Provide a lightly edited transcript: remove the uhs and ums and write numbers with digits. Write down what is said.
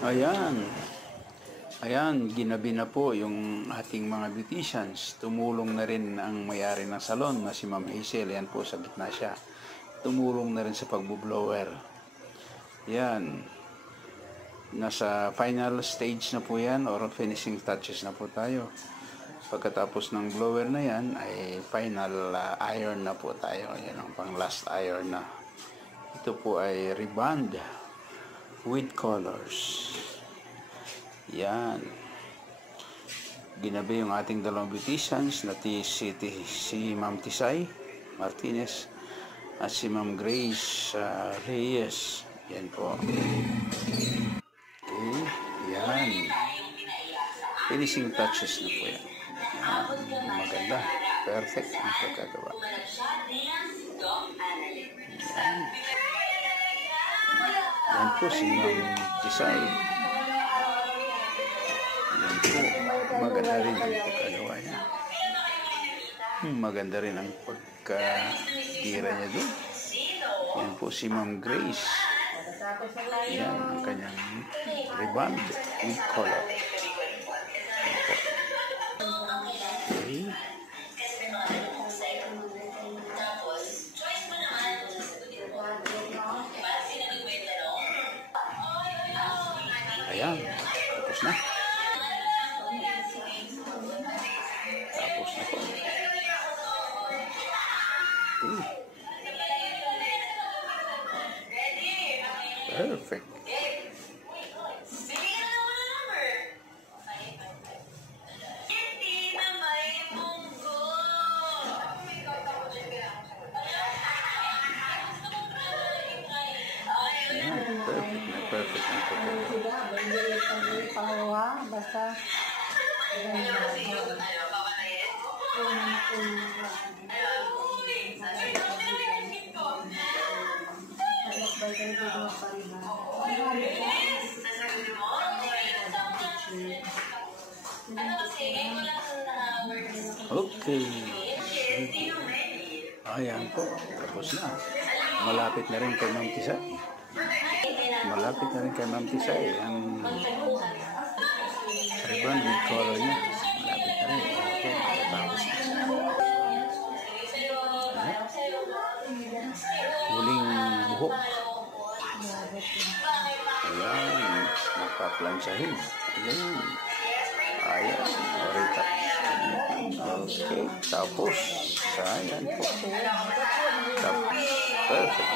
Ayan. Ayan, ginabi na po yung ating mga beauticians. Tumulong na rin ang may-ari ng salon na si Ma'am Hazel. Ayan po, sa gitna siya. Tumulong na rin sa pagbo-blower. Ayan. Nasa final stage na po yan or finishing touches na po tayo. Pagkatapos ng blower na yan ay final iron na po tayo. Yan ang pang last iron na. Ito po ay rebond with colors. Yan. Ginabi yung ating dalawang beauticians na si Ma'am Tisay Martinez at si Ma'am Grace Reyes. Yan po. Okay. Yan. Finishing touches na po yan. Yan. Maganda. Perfect ang pagkagawa. Yan. Yan po si Ma'am Tisay. Maganda rin ang pagkagawa niya. Maganda rin ang pagkatira niya doon. Yan po si Ma'am Grace. Yan ang kanyang rebond with color. Okay. Ayan. Tapos na. Perfect. Perfect na perfect. Basta okay. Ayan po. Tapos na. Malapit na rin kay Ma'am Tisay. Malapit na rin kay Ma'am Tisay. Ang rebond with color niya. Malapit na rin. Tapos na. Huling buhok. Ayan. Nagpaplansyahin. Ayan. Ayan. Retouch. Okay. Tapos. Ayan po. Tapos. Perfect.